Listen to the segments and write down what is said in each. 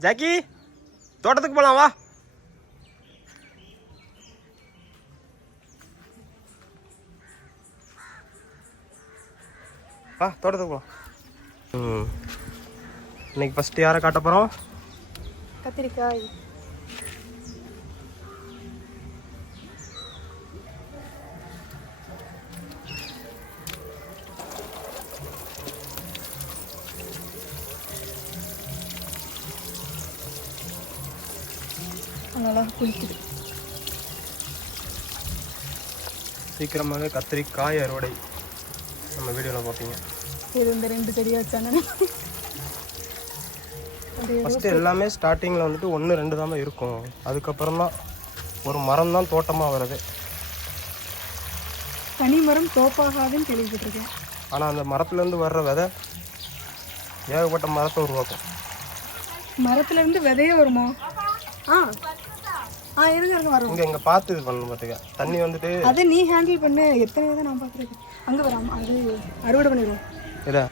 Jackie தோட்டத்துக்கு போலாம் வா. வா தோட்டத்துக்கு போலாம். ம். இன்னைக்கு ஃபஸ்ட்டு யாரை காட்ட போகிறோம் கத்திரிக்காய். நல்லா குளிக்குது. சீக்கிரமாகவே கத்திரிக்காய் அறுவடை நம்ம வீடியோவில் பார்ப்பீங்க இது இந்த ரெண்டு செடியை வச்சானே. அது ஃபஸ்ட்டு எல்லாமே ஸ்டார்டிங்கில் வந்துட்டு ஒன்று ரெண்டு தான் இருக்கும். அதுக்கப்புறம் தான் ஒரு மரம் தான் தோட்டமாக வருது பனிமரம் தோப்பாகாதுன்னு கேள்விப்பட்டிருக்கேன். ஆனால் அந்த மரத்துலேருந்து வர்ற விதை ஏகப்பட்ட மரத்தை உருவாக்கும். மரத்துல இருந்து விதையே வருமா? ஆ. ஆ இருங்க இருங்க வரும். இங்கே இங்கே பார்த்து இது பண்ணணும் பார்த்துக்க தண்ணி வந்துட்டு அதை நீ ஹேண்டில் பண்ணு. எத்தனை இதை நான் பார்த்துருக்கேன் அங்கே வராம அது அறுவடை பண்ணிடுவோம். இதை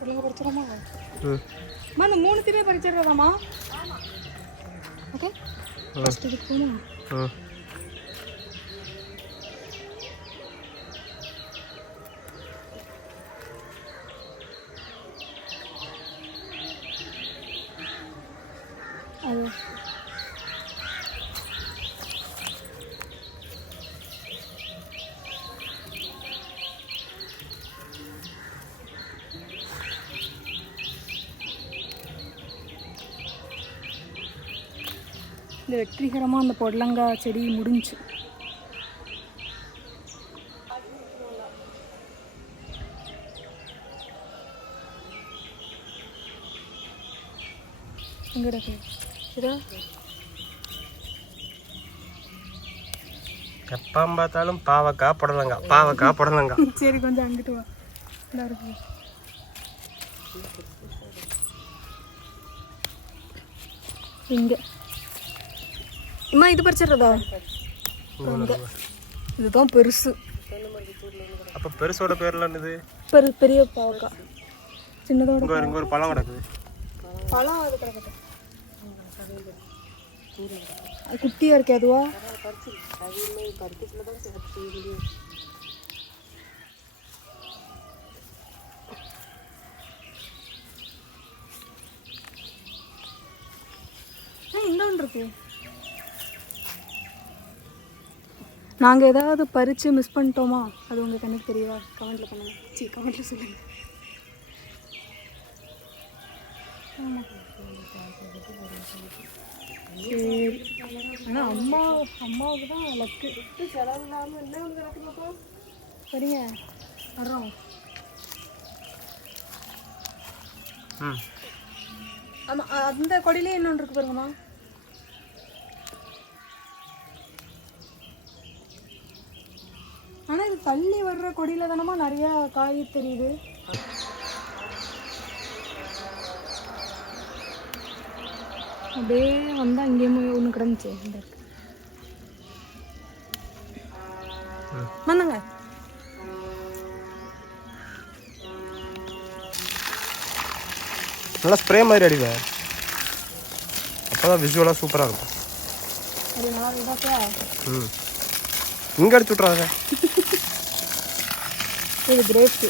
ஒழுங்கா பறிச்சிடலாமா ம். அம்மா அந்த மூணு தீவே பறிச்சிடுறதாம்மா ஓகே ஃபஸ்ட் இதுக்கு போகணும் ம் அது இந்த வெற்றிகரமாக அந்த பொடலங்காய் செடி முடிஞ்சு. எங்கடா இதா? எப்போ பார்த்தாலும் பாவக்காய் புடலங்காய் பாவக்காய் புடலங்காய். சரி கொஞ்சம் அங்கிட்டு வா. இதா இருக்கு. இங்க. அம்மா இது பறிச்சிடுறதா? இதுதான் பெருசு. அப்போ பெருசோட பேர்லாம் என்னது? பெரு பெரிய பாவக்காய் சின்னதோட இங்கே இங்கே ஒரு பழம் கிடக்குது பழம் அது கிடக்கட்டும் அது குட்டியா இருக்கு அதுவா? இந்த ஒன்று இருக்கு. நாங்கள் ஏதாவது பறித்து மிஸ் பண்ணிட்டோமா? அது உங்கள் கண்ணுக்கு தெரியவா? கமெண்ட்டில் பண்ணுங்க. சி கமெண்ட்டில் சொல்லுங்க. சரி ஆனால் அம்மா அம்மாவுக்கு தான் லக்கு செலவு இல்லாமல் என்ன ஒன்று கிடக்குமாப்பா சரிங்க வர்றோம் ஆமாம் அந்த கொடியிலே இன்னொன்று இருக்கு பாருங்கம்மா. ஆனால் இது தள்ளி வர்ற கொடியில் தானம்மா நிறையா காய் தெரியுது. அப்படியே வந்தால் இங்கேயுமே ஒன்று கிடந்துச்சு. இந்த இருக்கு. வந்தாங்க. நல்லா ஸ்ப்ரே மாதிரி அடிவேன் அப்போ தான் விஷுவலாக சூப்பராக இருக்கும். ம். இங்கே அடிச்சு விட்றாங்க இது கிரேப்ஸு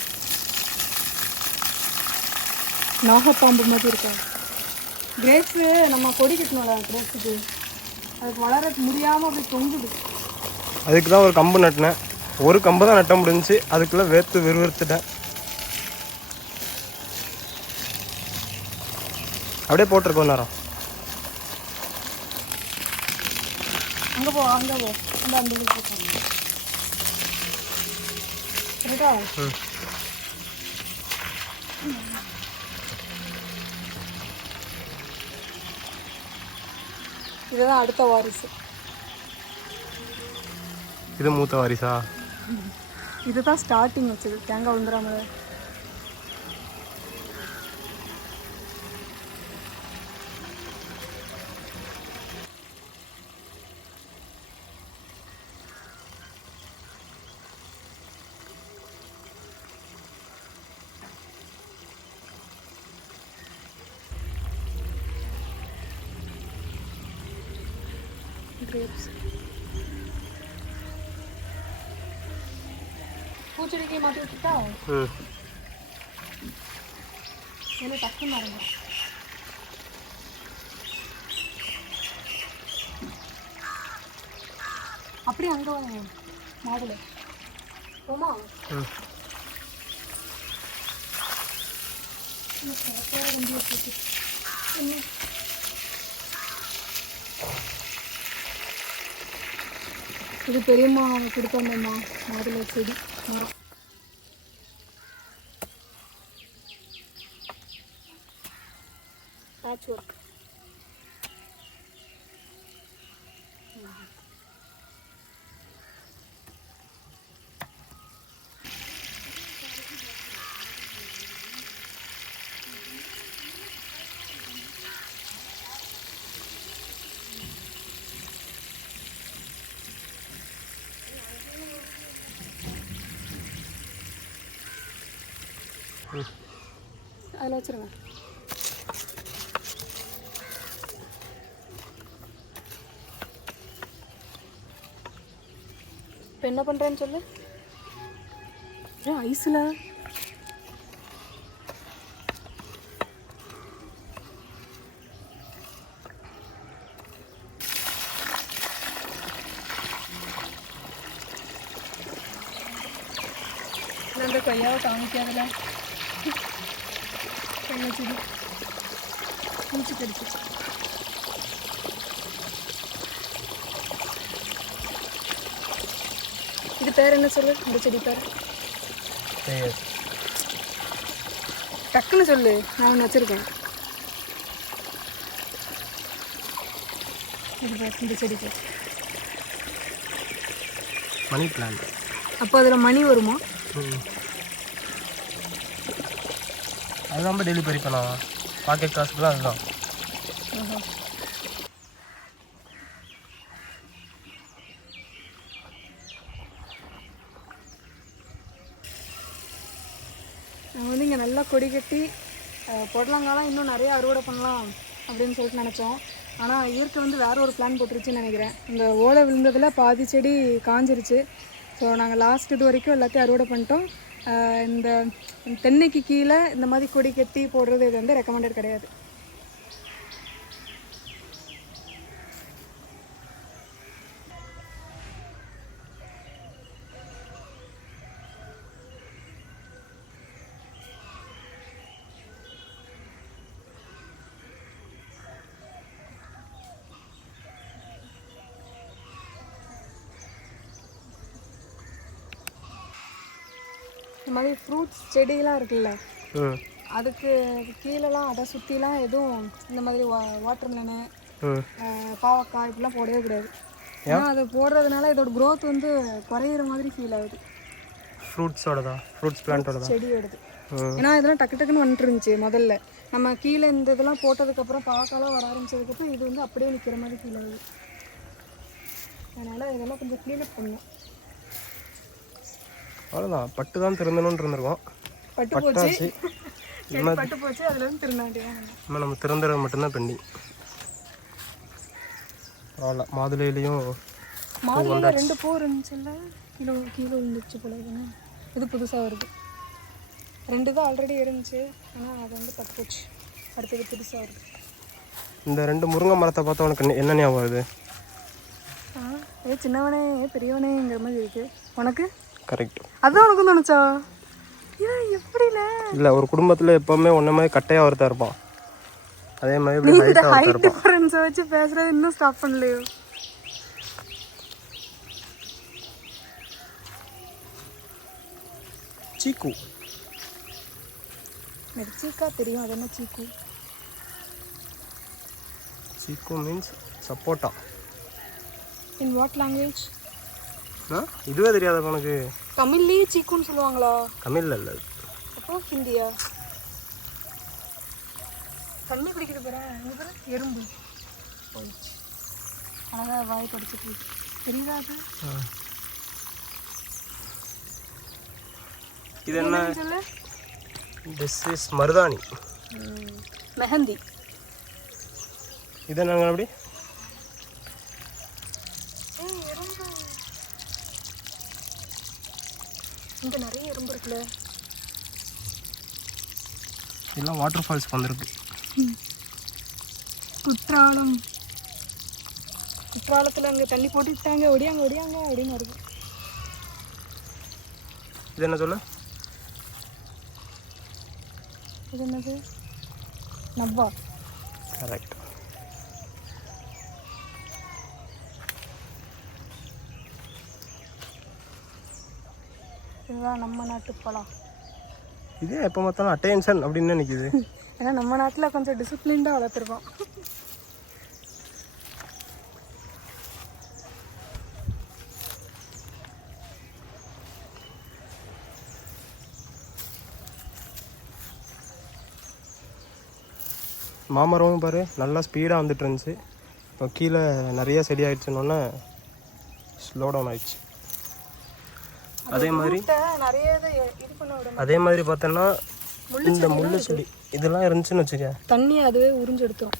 நாகப்பாம்பு மாதிரி இருக்கும் கிரேப்ஸு நம்ம கொடி கட்டணும்ல கிரேப்ஸுக்கு அதுக்கு வளர முடியாமல் அப்படி தொங்குது. அதுக்கு தான் ஒரு கம்பு நட்டினேன். ஒரு கம்பு தான் நட்ட முடிஞ்சுச்சு. அதுக்குள்ளே வேர்த்து விறுவிறுத்துட்டேன். அப்படியே போட்டிருக்கோம் நேரம். அங்கே போ அங்கே போ. அந்த. சரிடா இதுதான் அடுத்த வாரிசு. இது மூத்த வாரிசா? இதுதான் ஸ்டார்டிங் வச்சது. தேங்காய் விழுந்துடாமல பூச்செடிக்கு மாற்றி விட்டுட்டா என்ன டக்குன்னு அப்படியே அங்கே வாங்க மாதுளை போமா ம் இது பெரியம்மா கொடுத்தோம்மா மாதுளை செடி. மரம். அதில் வச்சுருங்க. இப்போ என்ன பண்ணுறேன்னு சொல்லு. ஏ ஐஸில். அந்த கொய்யாவை காமிக்காதுல என்ன செடி பூச்சி கடிச்சு இது பேர் என்ன சொல்லு இந்த செடி பேர் டக்குன்னு சொல்லு நான் ஒன்று வச்சுருக்கேன் இது பாரு, இந்த செடி பேர் மணி பிளான்ட் அப்போ அதில் மணி வருமா ம் அதுதான் டெலிவரி பண்ணுவோம் பாக்கெட் காசுக்குலாம் அதுதான். நாங்கள் வந்து இங்கே நல்லா கொடி கட்டி பொடலங்காலாம் இன்னும் நிறைய அறுவடை பண்ணலாம் அப்படின்னு சொல்லிட்டு நினச்சோம். ஆனால் இயற்கை வந்து வேற ஒரு பிளான் போட்டுருச்சுன்னு நினைக்கிறேன். இந்த ஓலை விழுந்ததில் பாதி செடி காஞ்சிருச்சு. ஸோ நாங்கள் லாஸ்ட் இது வரைக்கும் எல்லாத்தையும் அறுவடை பண்ணிட்டோம். இந்த தென்னைக்கு கீழே இந்த மாதிரி கொடி கட்டி போடுறது இது வந்து ரெக்கமெண்டட் கிடையாது. இந்த மாதிரி ஃப்ரூட்ஸ் செடியெல்லாம் இருக்குல்ல அதுக்கு கீழெல்லாம் அதை சுற்றிலாம் எதுவும் இந்த மாதிரி வா வாட்டர் மெலனு பாவக்காய் இப்படிலாம் போடவே கூடாது. ஏன்னா அது போடுறதுனால இதோட growth வந்து குறையிற மாதிரி ஃபீல் ஆகுது. ஃப்ரூட்ஸோட தான் ஃப்ரூட்ஸ் பிளான்ட்டோட தான் செடியோடது ஏன்னா இதெல்லாம் டக்கு டக்குன்னு வந்துட்டு இருந்துச்சு முதல்ல. நம்ம கீழே இந்த இதெல்லாம் போட்டதுக்கப்புறம் பாவக்காலாம் வர ஆரம்பிச்சதுக்கப்புறம் இது வந்து அப்படியே நிற்கிற மாதிரி ஃபீல் ஆகுது. அதனால் இதெல்லாம் கொஞ்சம் க்ளீனப் பண்ணணும். அவ்வளோதான் பட்டு தான் திறந்தணும்னு இருந்திருக்கோம். பட்டாச்சு இனிமேல் நம்ம திறந்துறது மட்டும்தான் பெண்டிங். பரவாயில்ல மாதுளையிலையும் மாதுளையில் ரெண்டு பூ இருந்துச்சுல்ல? கீழே கீழே விழுந்துச்சு போல இது. புதுசாக வருது. ரெண்டு தான் ஆல்ரெடி இருந்துச்சு. ஆனால் அது வந்து பட்டு போச்சு. அடுத்தது புதுசாக வருது. இந்த ரெண்டு முருங்கை மரத்தை பார்த்தா உனக்கு என்ன- ஞாபகம் வருது? சின்னவனே பெரியவனேங்கிற மாதிரி இருக்கு. உனக்கு? கரெக்ட் அதான் உனக்கும் தோணுச்சா ஏன் எப்படில இல்லை ஒரு குடும்பத்தில் எப்போவுமே ஒன்றை மாதிரி கட்டையாக ஒருத்தன் இருப்பான் அதே மாதிரி இப்படி இந்த ஹைட்டாக ஒருத்தன் ஹைட் இருப்பான் டிஃபரன்ஸை வச்சு பேசுறது இன்னும் ஸ்டாப் பண்ணலையோ சீக்கு எனக்கு சீக்கா தெரியும் அது என்ன சீக்கு சீக்கு மீன்ஸ் சப்போட்டா இன் வாட் லாங்குவேஜ் ஆ இதுவே தெரியாத உனக்கு. தமிழ்லேயே சீக்குன்னு சொல்லுவாங்களா? தமிழில் இல்லை. அப்போ ஹிந்தியா? தண்ணி குடிக்கிற பாரு எறும்பு. போயிடுச்சு. அழகாக வாய் படிச்சுட்டு தெரியுதா அது? இது என்ன? திஸ் இஸ் மருதாணி. மெஹந்தி. இது என்னங்க அப்படி இங்கே நிறைய எறும்பு இருக்குல்ல எல்லாம் வாட்டர் ஃபால்ஸ் வந்திருக்கு. குற்றாலம். குற்றாலத்தில் அங்கே தண்ணி போட்டு விட்டாங்க ஒடியாங்க ஒடியாங்க அப்படின்னு வருது. இது என்ன சொல்லு? இது என்னது? நவ்வா ரைட் இதுதான் நம்ம நாட்டு பழம் இதே எப்போ பார்த்தாலும் அட்டென்ஷன் அப்படின்னு நினைக்குது. ஏன்னா நம்ம நாட்டில் கொஞ்சம் டிசிப்ளின்டாக வளர்த்துருக்கோம். மாமரமும் பாரு நல்லா ஸ்பீடாக வந்துட்டு இருந்துச்சு. இப்போ கீழே நிறைய செடி ஆயிடுச்சுன்னொன்னே ஸ்லோ டவுன் ஆயிடுச்சு. அதே மாதிரி அதே மாதிரி பார்த்தோன்னா இந்த முள்ளு செடி இதெல்லாம் இருந்துச்சுன்னு வச்சுக்க தண்ணி அதுவே உறிஞ்சு எடுத்துரும்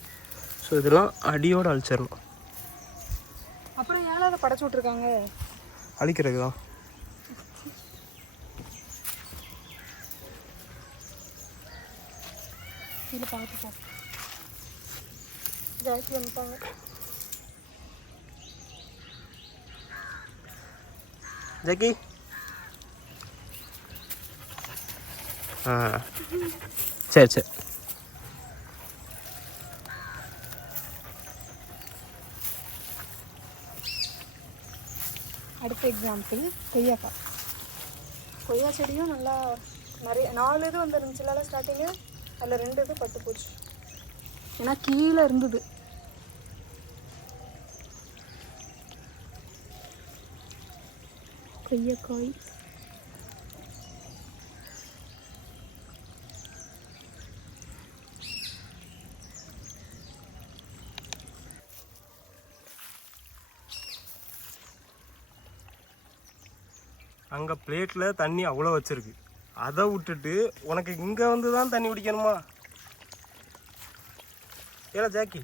ஸோ இதெல்லாம் அடியோடு அழிச்சிடணும். அப்புறம் ஏன் அதை படைச்சு விட்ருக்காங்க அழிக்கிறதுக்கு தான். இதில் பார்த்துப்போம் ஜாக்கி வந்துட்டாங்க ஜக்கி ஆ. சரி சரி. அடுத்த எக்ஸாம்பிள் கொய்யாக்காய் கொய்யா செடியும் நல்லா நிறைய நாலு இது வந்துருந்துச்சுல ஸ்டார்டிங்கு அதில் ரெண்டு இது பட்டு போச்சு. ஏன்னா கீழே இருந்தது. கொய்யாக்காய். அங்கே பிளேட்டில் தண்ணி அவ்வளோ வச்சிருக்கு. அதை விட்டுட்டு உனக்கு இங்கே வந்து தான் தண்ணி குடிக்கணுமா? ஏல ஜாக்கி.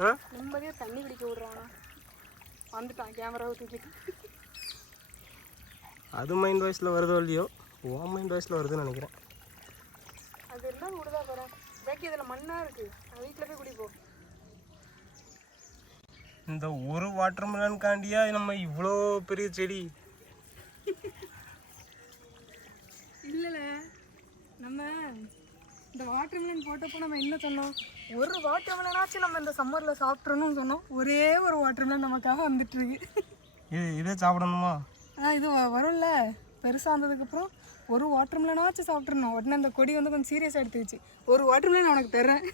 ஆ? நிம்மதியாக தண்ணி குடிக்க விட்றானா வந்துட்டான் கேமராவை தூக்கிட்டு. அது மைண்ட் வாய்ஸில் வருதோ இல்லையோ? ஓ மைண்ட் வாய்ஸில் வருதுன்னு நினைக்கிறேன். அது என்ன விடுதா பாரு. ஜாக்கி இதில் மண்ணாக இருக்குது நான் வீட்டில் போய் குடிப்போம். இந்த ஒரு வாட்டர் மெலனுக்காண்டியா நம்ம இவ்வளோ பெரிய செடி? நம்ம இந்த வாட்டர் மிலன் போட்டப்போ நம்ம என்ன சொன்னோம்? ஒரு வாட்டர் மிலனாச்சும் நம்ம இந்த சம்மரில் சாப்பிட்றணும்னு சொன்னோம். ஒரே ஒரு வாட்டர் மிலன் நமக்காக வந்துட்டு இருக்கு. இது இதே சாப்பிடணுமா? ஆ இது வரும்ல. பெருசாக வந்ததுக்கப்புறம் ஒரு வாட்டர் மிலனாச்சும் சாப்பிட்றணும் உடனே அந்த கொடி வந்து கொஞ்சம் சீரியஸாக எடுத்துக்கிச்சு ஒரு வாட்டர் மிலன் உனக்கு தர்றேன்.